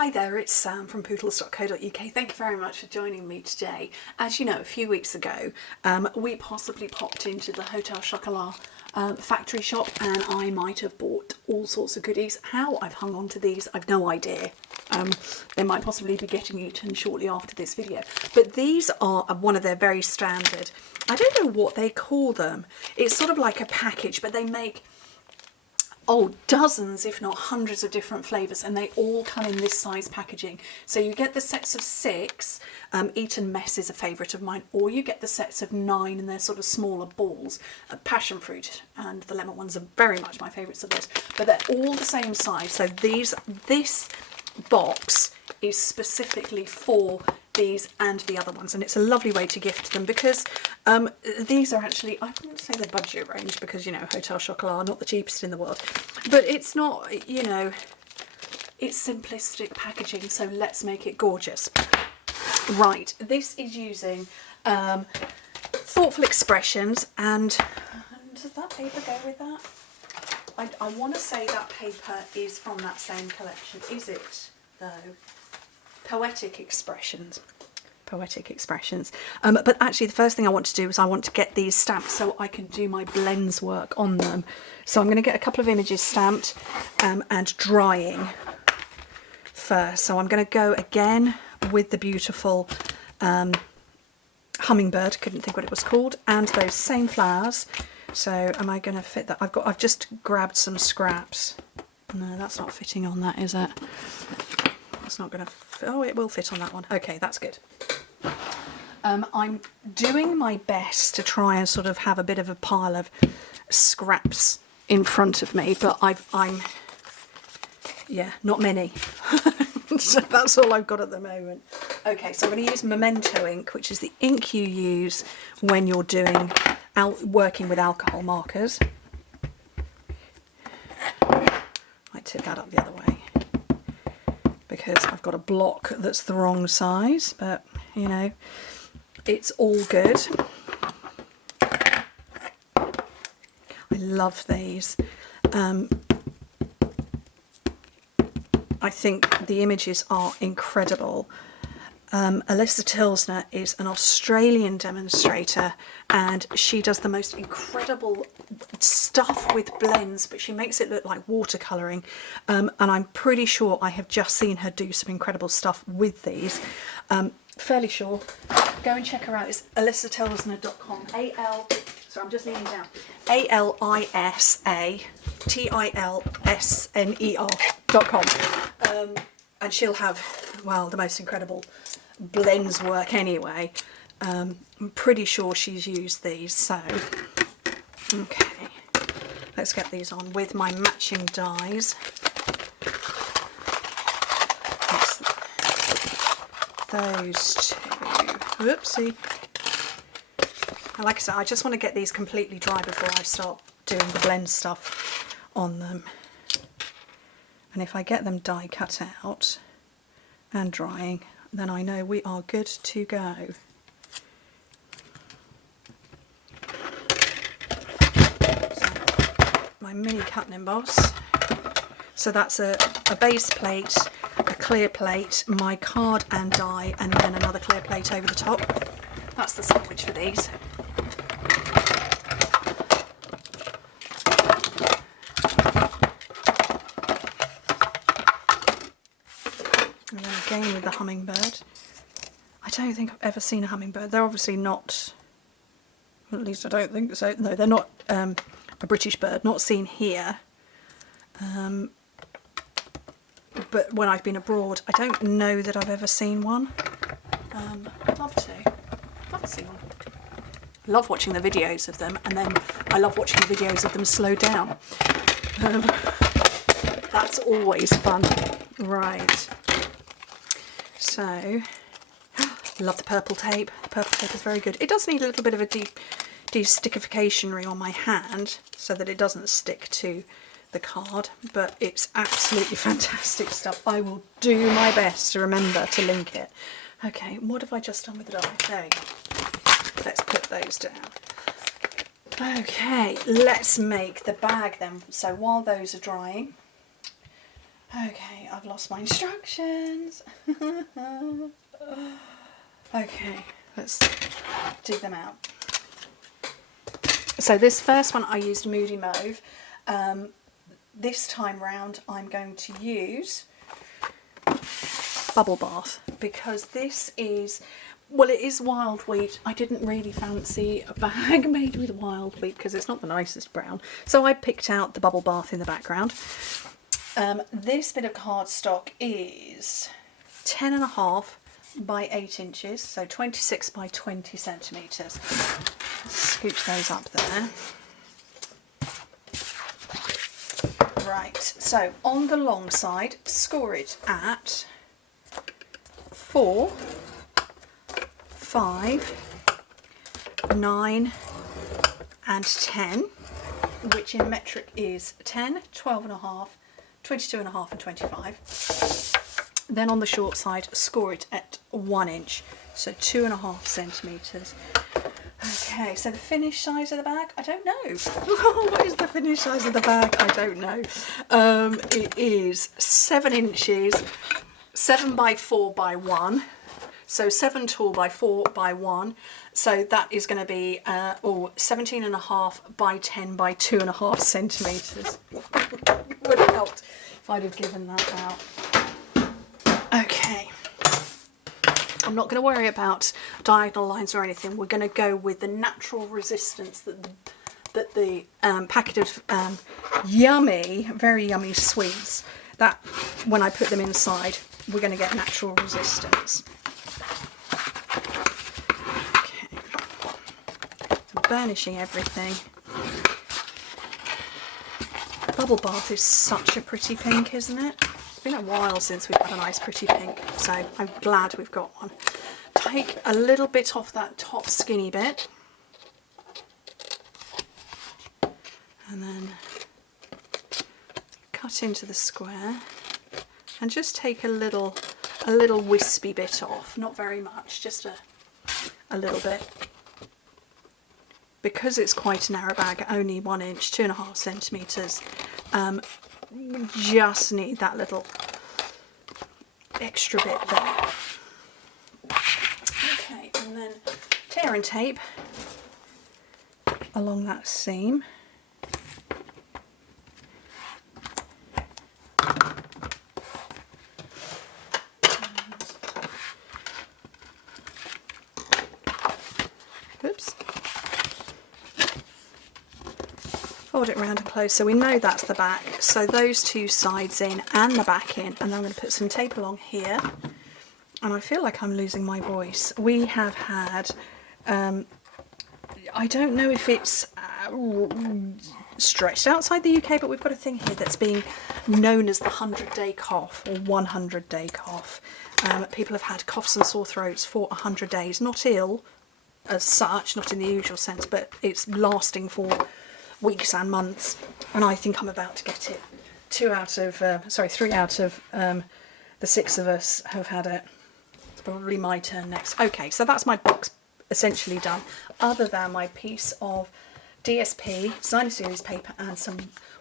Hi there, it's Sam from Pootles.co.uk. Thank you very much for joining me today. As you know, a few weeks ago, we possibly popped into the Hotel Chocolat factory shop and I might have bought all sorts of goodies. How I've hung on to these, I've no idea. They might possibly be getting eaten shortly after this video. But these are one of their very standard, I don't know what they call them. It's sort of like a package, but they make dozens if not hundreds of different flavours, and they all come in this size packaging. So you get the sets of 6, Eton Mess is a favourite of mine, or you get the sets of 9 and they're sort of smaller balls. Passion fruit and the lemon ones are very much my favourites of those, but they're all the same size. So this box is specifically for these and the other ones, and it's a lovely way to gift them because these are actually, I wouldn't say the budget range because, you know, Hotel Chocolat are not the cheapest in the world, but it's not, you know, it's simplistic packaging, so let's make it gorgeous. Right, this is using thoughtful expressions, and does that paper go with that? I want to say that paper is from that same collection. Is it though? Poetic expressions. But actually the first thing I want to do is I want to get these stamped so I can do my blends work on them. So I'm going to get a couple of images stamped and drying first. So I'm going to go again with the beautiful hummingbird, couldn't think what it was called, and those same flowers. So am I going to fit that? I've just grabbed some scraps. No, that's not fitting on that, is it? It's not going to fit. Oh, it will fit on that one. Okay, that's good. I'm doing my best to try and sort of have a bit of a pile of scraps in front of me, but I'm yeah, not many. So that's all I've got at the moment. Okay, so I'm going to use Memento ink, which is the ink you use when you're doing working with alcohol markers. I tip that up the other way because I've got a block that's the wrong size, but you know, it's all good. I love these. I think the images are incredible. Alyssa Tilsner is an Australian demonstrator and she does the most incredible stuff with blends, but she makes it look like watercolouring, and I'm pretty sure I have just seen her do some incredible stuff with these. Fairly sure. Go and check her out. It's alyssatilsner.com. Sorry, I'm just leaning down. ALISATILSNER.com. And she'll have, well, the most incredible blends work anyway. I'm pretty sure she's used these. So, okay, let's get these on with my matching dies. Those two. Whoopsie. And like I said, I just want to get these completely dry before I start doing the blend stuff on them. And if I get them die cut out and drying, then I know we are good to go. So, my mini cut and emboss. So that's a base plate, a clear plate, my card and die, and then another clear plate over the top. That's the sandwich for these. And then again with the hummingbird. I don't think I've ever seen a hummingbird. They're obviously not, at least I don't think so. No, they're not a British bird, not seen here. But when I've been abroad, I don't know that I've ever seen one. I'd love to. Love to see one. Love watching the videos of them, and then I love watching the videos of them slow down. That's always fun. Right. So, love the purple tape. The purple tape is very good. It does need a little bit of a de-stickification on my hand so that it doesn't stick to the card, but it's absolutely fantastic stuff. I will do my best to remember to link it. Okay, what have I just done with the die? There we go. Let's put those down. Okay, let's make the bag then. So while those are drying, Okay, I've lost my instructions. Okay, let's dig them out. So this first one I used Moody Mauve. This time round I'm going to use Bubble Bath because this is, well, it is wild wheat. I didn't really fancy a bag made with wild wheat because it's not the nicest brown. So I picked out the Bubble Bath in the background. This bit of cardstock is 10.5 by 8 inches, so 26 by 20 centimetres. Scooch those up there. Right, so on the long side, score it at 4, 5, 9 and 10, which in metric is 10, 12.5, 22.5 and 25. Then on the short side, score it at 1 inch, so 2.5 centimetres. Okay, so the finished size of the bag, I don't know. What is the finished size of the bag? I don't know. It is 7 inches, 7 by 4 by 1. So 7 tall by 4 by 1. So that is going to be 17.5 by 10 by 2.5 centimetres. Would have helped if I'd have given that out. Okay. I'm not going to worry about diagonal lines or anything. We're going to go with the natural resistance that the packet of yummy, very yummy sweets, that when I put them inside, we're going to get natural resistance. Okay. I'm burnishing everything. Bubble Bath is such a pretty pink, isn't it? It's been a while since we've had a nice pretty pink, so I'm glad we've got one. Take a little bit off that top skinny bit, and then cut into the square, and just take a little wispy bit off, not very much, just a little bit. Because it's quite a narrow bag, only 1 inch, 2.5 centimetres, we just need that little extra bit there. Okay, and then tear and tape along that seam. Oops. Fold it round and close so we know that's the back. So those two sides in and the back in, and then I'm going to put some tape along here. And I feel like I'm losing my voice. We have had, I don't know if it's stretched outside the UK, but we've got a thing here that's being known as the 100-day cough or 100-day cough. People have had coughs and sore throats for 100 days, not ill as such, not in the usual sense, but it's lasting for weeks and months, and I think I'm about to get it. 3 out of the 6 of us have had it. It's probably my turn next. Okay, so that's my box essentially done, other than my piece of DSP, Designer Series paper, and some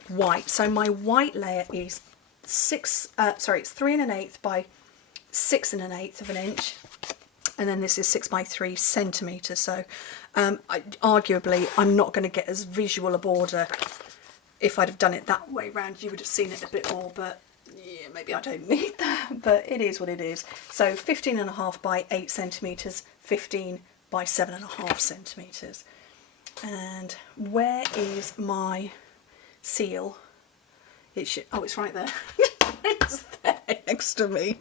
white. So my white layer is it's 3 1/8 by 6 1/8 of an inch. And then this is 6 by 3 centimetres, so arguably I'm not going to get as visual a border. If I'd have done it that way round, you would have seen it a bit more, but yeah, maybe I don't need that, but it is what it is. So 15.5 by 8 centimetres, 15 by 7.5 centimetres. And where is my seal? It should, oh, it's right there. It's there next to me.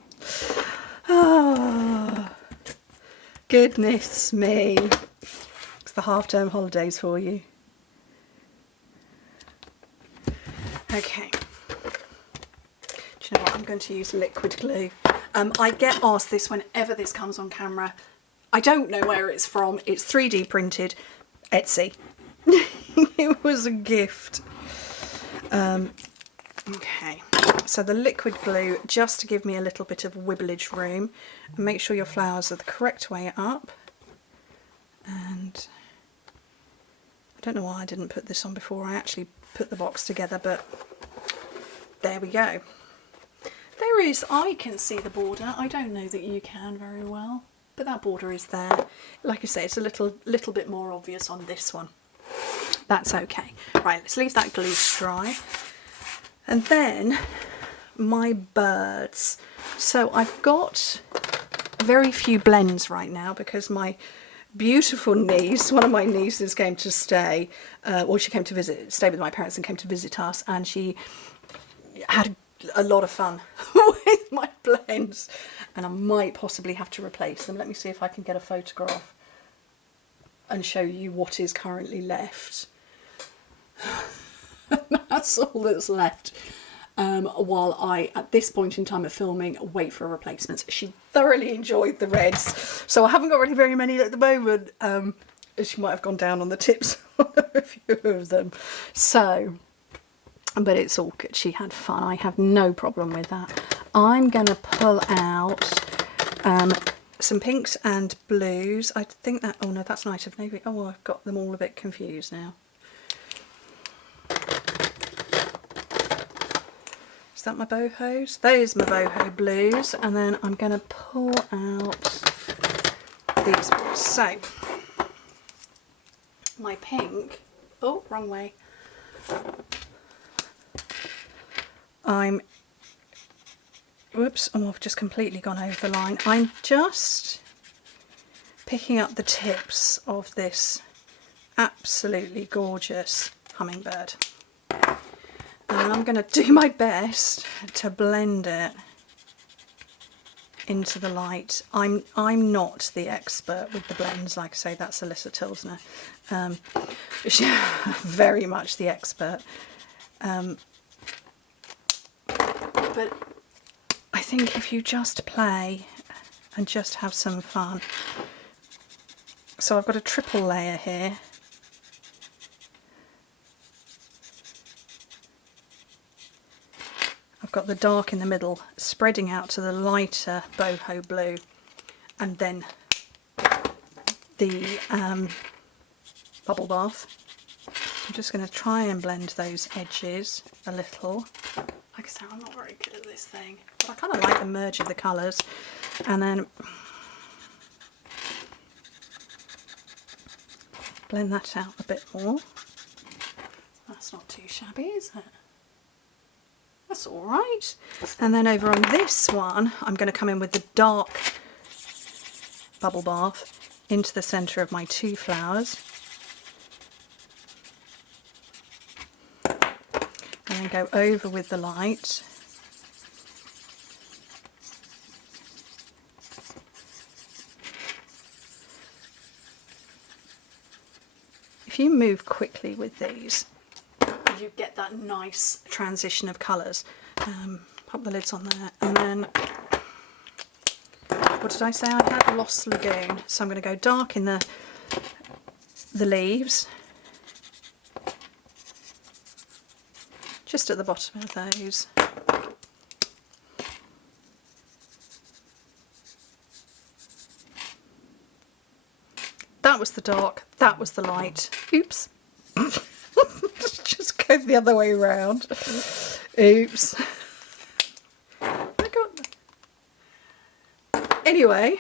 Oh. Goodness me. It's the half-term holidays for you. Okay. Do you know what? I'm going to use liquid glue. I get asked this whenever this comes on camera. I don't know where it's from. It's 3D printed. Etsy. It was a gift. Okay. So the liquid glue, just to give me a little bit of wibblage room, and make sure your flowers are the correct way up. And I don't know why I didn't put this on before I actually put the box together, but there we go. I can see the border. I don't know that you can very well, but that border is there. Like I say, it's a little bit more obvious on this one. That's okay. Right, let's leave that glue to dry. And then my birds. So I've got very few blends right now because my beautiful niece, one of my nieces, came to stay. She came to stay with my parents and came to visit us, and she had a lot of fun with my blends, and I might possibly have to replace them. Let me see if I can get a photograph and show you what is currently left. That's all that's left. While I, at this point in time of filming, wait for replacements. She thoroughly enjoyed the reds, so I haven't got really very many at the moment. She might have gone down on the tips on a few of them. So, but it's all good. She had fun. I have no problem with that. I'm going to pull out some pinks and blues. I think that, oh no, that's Night of Navy. Oh, I've got them all a bit confused now. Is that my bohos? Those are my boho blues. And then I'm going to pull out these. So, my pink, oh, wrong way. Whoops, oh, I've just completely gone over the line. I'm just picking up the tips of this absolutely gorgeous hummingbird. And I'm going to do my best to blend it into the light. I'm not the expert with the blends, like I say, that's Alyssa Tilsner. She's very much the expert. But I think if you just play and just have some fun. So I've got a triple layer here. I've got the dark in the middle, spreading out to the lighter boho blue, and then the bubble bath. I'm just going to try and blend those edges a little. Like I say, I'm not very good at this thing, but I kind of like the merge of the colours. And then blend that out a bit more. That's not too shabby, is it? That's all right. And then over on this one, I'm going to come in with the dark bubble bath into the centre of my two flowers. And then go over with the light. If you move quickly with these, you get that nice transition of colours. Pop the lids on there, and then what did I say I had? Lost Lagoon. So I'm going to go dark in the leaves, just at the bottom of those. That was the dark, that was the light. Oops. Just go the other way around. Oops. Anyway,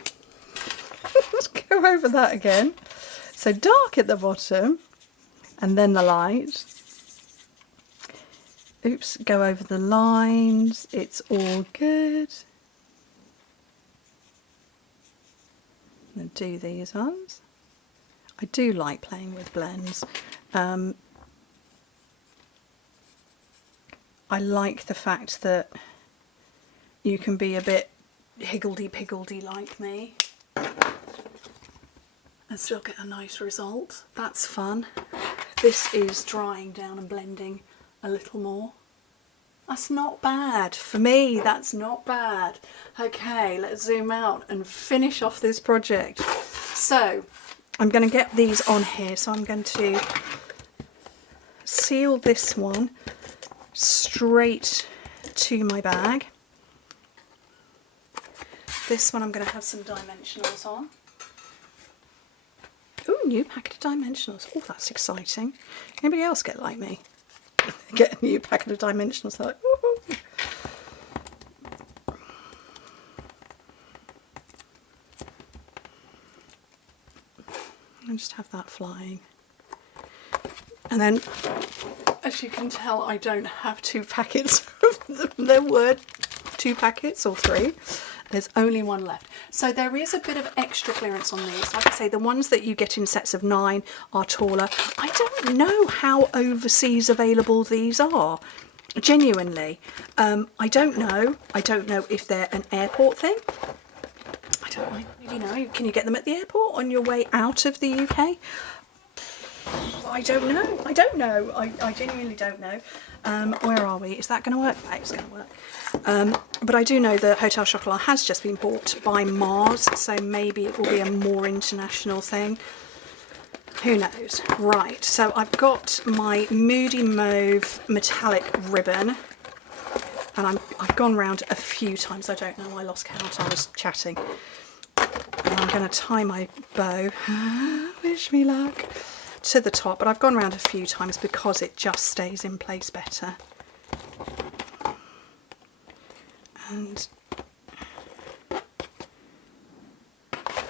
let's go over that again. So dark at the bottom, and then the light. Oops, go over the lines. It's all good. And do these ones. I do like playing with blends. I like the fact that you can be a bit higgledy-piggledy like me and still get a nice result. That's fun. This is drying down and blending a little more. That's not bad. For me, that's not bad. Okay, let's zoom out and finish off this project. So, I'm going to get these on here. So I'm going to seal this one straight to my bag. This one I'm going to have some dimensionals on. Ooh, new packet of dimensionals. Oh, that's exciting. Anybody else get like me? Get a new packet of dimensionals, like, woohoo. And just have that flying. And then, as you can tell, I don't have 2 packets of them. There were 2 packets or 3. There's only 1 left. So there is a bit of extra clearance on these. Like I say, the ones that you get in sets of 9 are taller. I don't know how overseas available these are. Genuinely. I don't know. I don't know if they're an airport thing. I don't know. You know, can you get them at the airport on your way out of the UK? I don't know. I don't know. I genuinely don't know. Where are we? Is that going to work? It's going to work. But I do know that Hotel Chocolat has just been bought by Mars, so maybe it will be a more international thing. Who knows? Right, so I've got my Moody Mauve metallic ribbon, and I've gone round a few times. I don't know, I lost count, I was chatting. And I'm going to tie my bow, wish me luck, to the top, but I've gone round a few times because it just stays in place better. And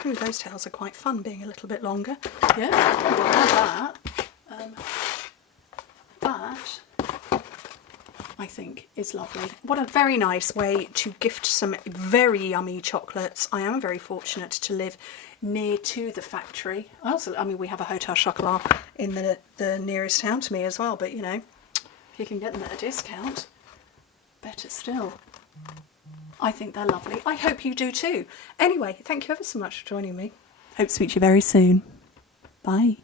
ooh, those tails are quite fun, being a little bit longer. Yeah, we'll have that. That, I think, is lovely. What a very nice way to gift some very yummy chocolates. I am very fortunate to live near to the factory. I mean, we have a Hotel Chocolat in the nearest town to me as well, but you know, if you can get them at a discount, better still. I think they're lovely. I hope you do too. Anyway, thank you ever so much for joining me. Hope to speak to you very soon. Bye.